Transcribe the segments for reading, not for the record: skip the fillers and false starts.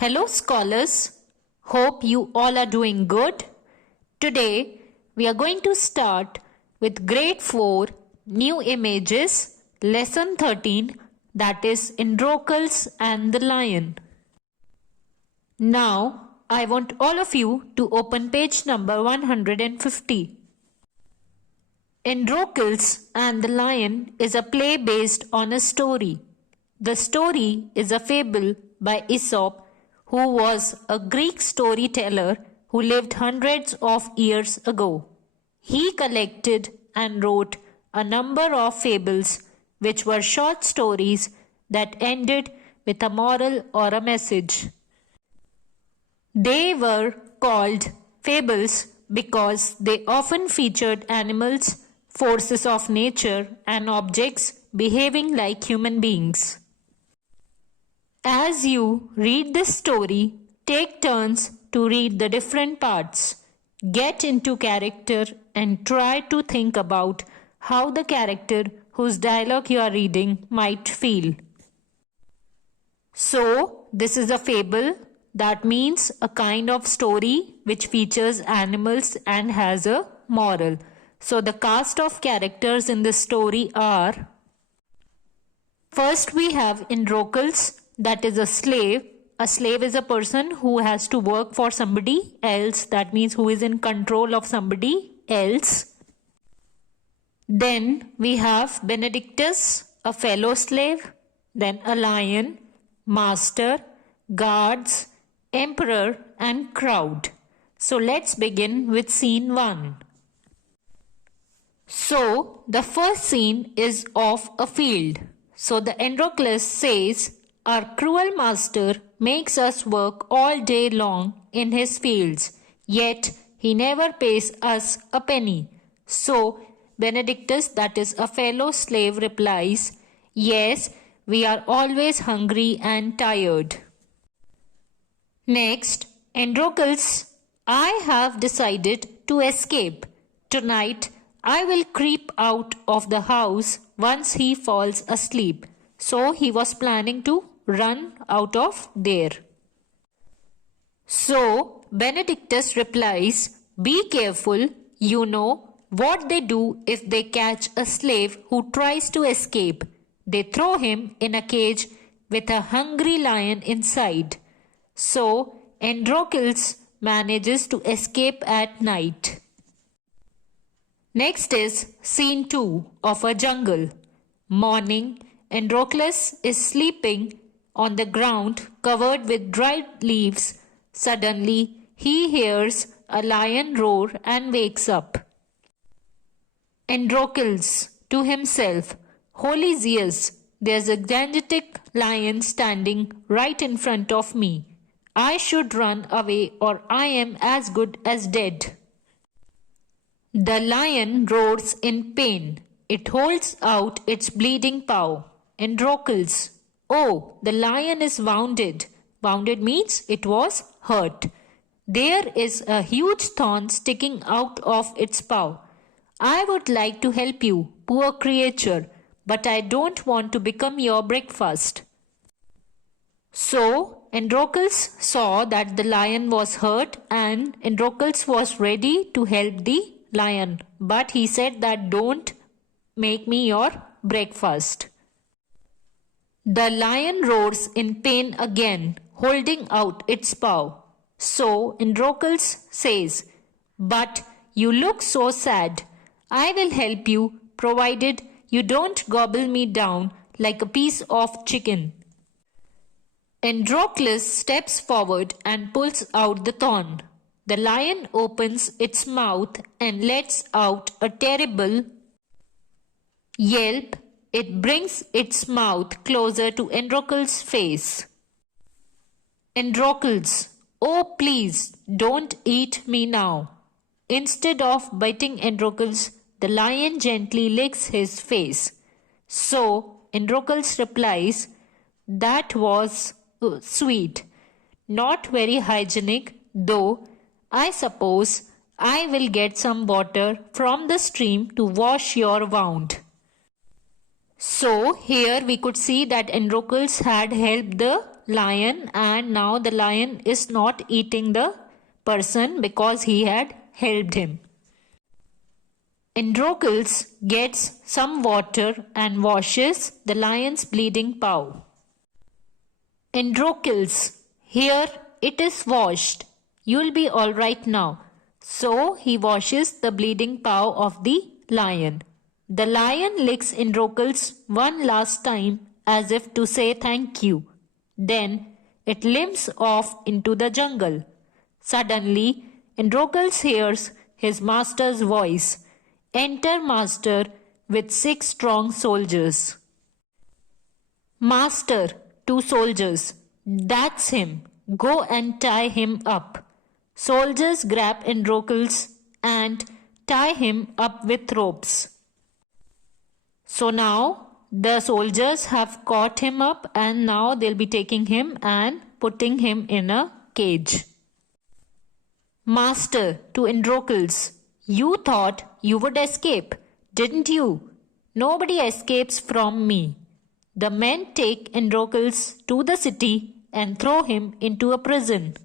Hello scholars, hope you all are doing good. Today we are going to start with grade 4 new images lesson 13, that is Androcles and the Lion. Now I want all of you to open page number 150. Androcles and the Lion is a play based on a story. The story is a fable by Aesop, who was a Greek storyteller who lived hundreds of years ago. He collected and wrote a number of fables which were short stories that ended with a moral or a message. They were called fables because they often featured animals, forces of nature, and objects behaving like human beings. As you read this story, take turns to read the different parts. Get into character and try to think about how the character whose dialogue you are reading might feel. So, this is a fable. That means a kind of story which features animals and has a moral. So, the cast of characters in this story are: first we have Androcles, that is a slave. A slave is a person who has to work for somebody else, that means who is in control of somebody else. Then we have Benedictus, a fellow slave, then a lion, master, guards, emperor, and crowd. So let's begin with scene 1. So the first scene is of a field. So the Androcles says, "Our cruel master makes us work all day long in his fields, yet he never pays us a penny." So Benedictus, that is a fellow slave, replies, "Yes, we are always hungry and tired." Next, Androcles, "I have decided to escape. Tonight I will creep out of the house once he falls asleep." So he was planning to run out of there. So Benedictus replies, "Be careful, you know what they do if they catch a slave who tries to escape. They throw him in a cage with a hungry lion inside." So Androcles manages to escape at night. Next is scene 2 of a jungle. Morning, Androcles is sleeping on the ground covered with dried leaves. Suddenly, he hears a lion roar and wakes up. Androcles to himself, "Holy Zeus, there's a gigantic lion standing right in front of me. I should run away or I am as good as dead." The lion roars in pain. It holds out its bleeding paw. Androcles, "Oh, the lion is wounded." Wounded means it was hurt. "There is a huge thorn sticking out of its paw. I would like to help you, poor creature, but I don't want to become your breakfast." So Androcles saw that the lion was hurt and Androcles was ready to help the lion, but he said that, "Don't make me your breakfast." The lion roars in pain again, holding out its paw. So Androcles says, "But you look so sad. I will help you, provided you don't gobble me down like a piece of chicken." Androcles steps forward and pulls out the thorn. The lion opens its mouth and lets out a terrible yelp. It brings its mouth closer to Androcles' face. Androcles, "Oh, please don't eat me now." Instead of biting Androcles, the lion gently licks his face. So Androcles replies, "That was sweet. Not very hygienic, though. I suppose I will get some water from the stream to wash your wound." So here we could see that Androcles had helped the lion, and now the lion is not eating the person because he had helped him. Androcles gets some water and washes the lion's bleeding paw. Androcles, here it is washed. You'll be all right now. So he washes the bleeding paw of the lion. The lion licks Androcles one last time as if to say thank you. Then it limps off into the jungle. Suddenly, Androcles hears his master's voice. Enter master with 6 strong soldiers. Master, 2 soldiers. That's him. Go and tie him up. Soldiers grab Androcles and tie him up with ropes. So now the soldiers have caught him up and now they'll be taking him and putting him in a cage. Master to Androcles, you thought you would escape, didn't you? Nobody escapes from me. The men take Androcles to the city and throw him into a prison.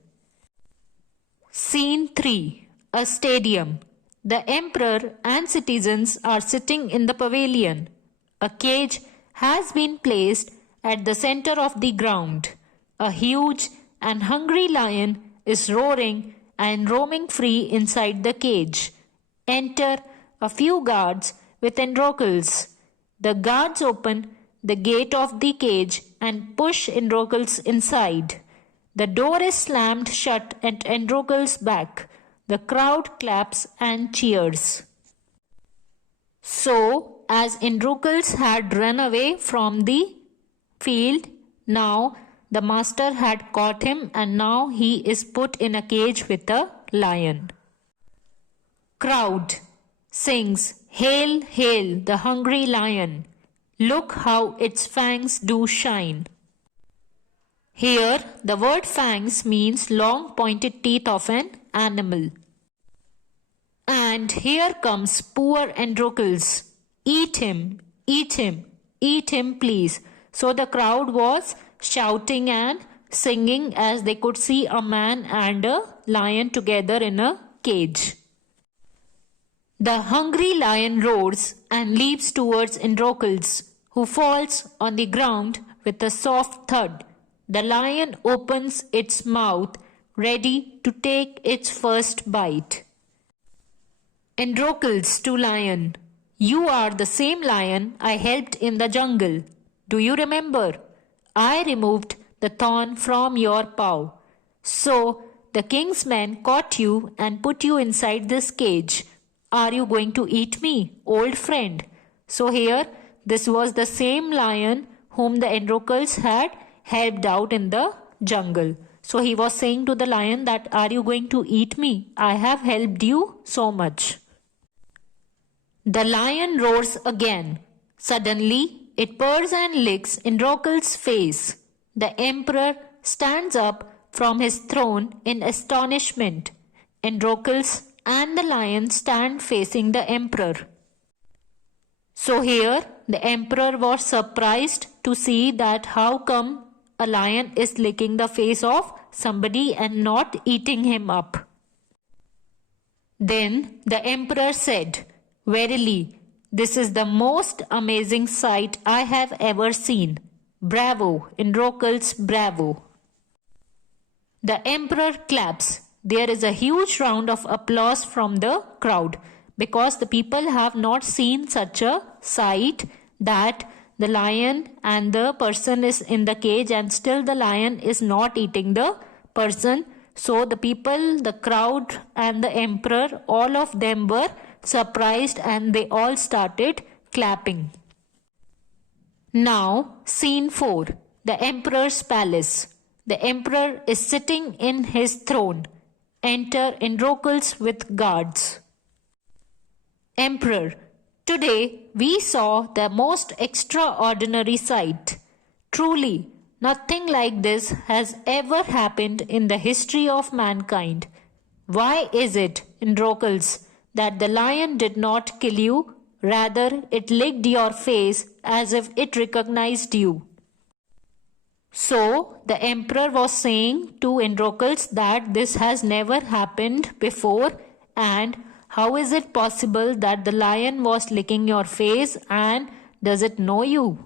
Scene 3. A stadium. The emperor and citizens are sitting in the pavilion. A cage has been placed at the center of the ground. A huge and hungry lion is roaring and roaming free inside the cage. Enter a few guards with Androcles. The guards open the gate of the cage and push Androcles inside. The door is slammed shut at Androcles' back. The crowd claps and cheers. So, as Androcles had run away from the field, now the master had caught him and now he is put in a cage with a lion. Crowd sings, Hail, hail, the hungry lion. Look how its fangs do shine. Here, the word fangs means long pointed teeth of an animal. And here comes poor Androcles. Eat him, eat him, eat him, please. So the crowd was shouting and singing as they could see a man and a lion together in a cage. The hungry lion roars and leaps towards Androcles, who falls on the ground with a soft thud. The lion opens its mouth, ready to take its first bite. Androcles to lion, you are the same lion I helped in the jungle. Do you remember? I removed the thorn from your paw. So the king's men caught you and put you inside this cage. Are you going to eat me, old friend? So here, this was the same lion whom the Androcles had helped out in the jungle. So he was saying to the lion that, are you going to eat me? I have helped you so much. The lion roars again. Suddenly, it purrs and licks Androcles' face. The emperor stands up from his throne in astonishment. Androcles and the lion stand facing the emperor. So here, the emperor was surprised to see that how come a lion is licking the face of somebody and not eating him up. Then the emperor said, Verily, this is the most amazing sight I have ever seen. Bravo, Androcles, bravo. The emperor claps. There is a huge round of applause from the crowd because the people have not seen such a sight that the lion and the person is in the cage and still the lion is not eating the person. So the people, the crowd and the emperor, all of them were surprised and they all started clapping. Now, scene 4. The emperor's palace. The emperor is sitting in his throne. Enter Androcles with guards. Emperor, today we saw the most extraordinary sight. Truly, nothing like this has ever happened in the history of mankind. Why is it, Androcles, that the lion did not kill you? Rather, it licked your face as if it recognized you. So the emperor was saying to Androcles that this has never happened before, and how is it possible that the lion was licking your face and does it know you?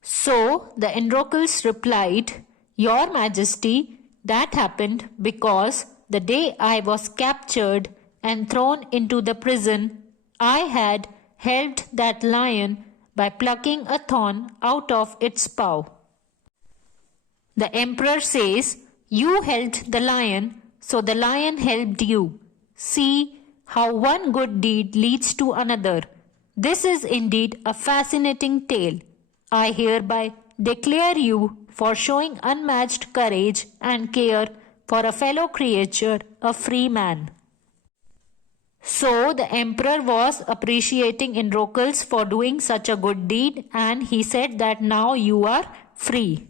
So the Androcles replied, Your Majesty, that happened because the day I was captured and thrown into the prison, I had helped that lion by plucking a thorn out of its paw. The emperor says, You helped the lion, so the lion helped you. See how one good deed leads to another. This is indeed a fascinating tale. I hereby declare you for showing unmatched courage and care for a fellow creature, a free man. So the emperor was appreciating Androcles for doing such a good deed, and he said that now you are free.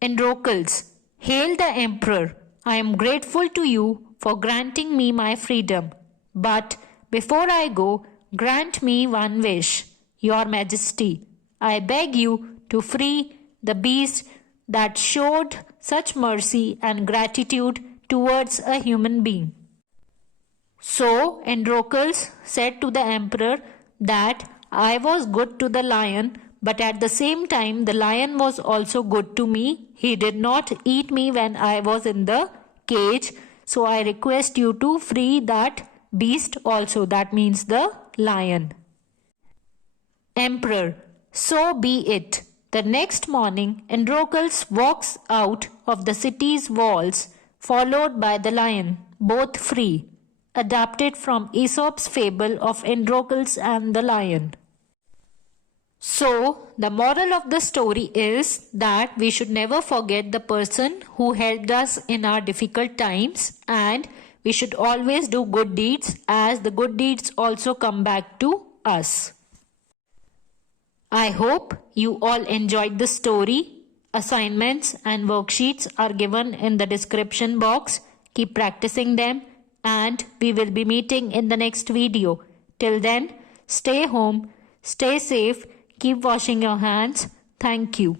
Androcles, hail the emperor. I am grateful to you for granting me my freedom. But before I go, grant me one wish, Your Majesty. I beg you to free the beast that showed such mercy and gratitude towards a human being. So Androcles said to the emperor that I was good to the lion, but at the same time the lion was also good to me. He did not eat me when I was in the cage. So I request you to free that beast also. That means the lion. Emperor, so be it. The next morning, Androcles walks out of the city's walls, followed by the lion, both free. Adapted from Aesop's fable of Androcles and the lion. So, the moral of the story is that we should never forget the person who helped us in our difficult times, and we should always do good deeds, as the good deeds also come back to us. I hope you all enjoyed the story. Assignments and worksheets are given in the description box. Keep practicing them, and we will be meeting in the next video. Till then, stay home, stay safe, keep washing your hands. Thank you.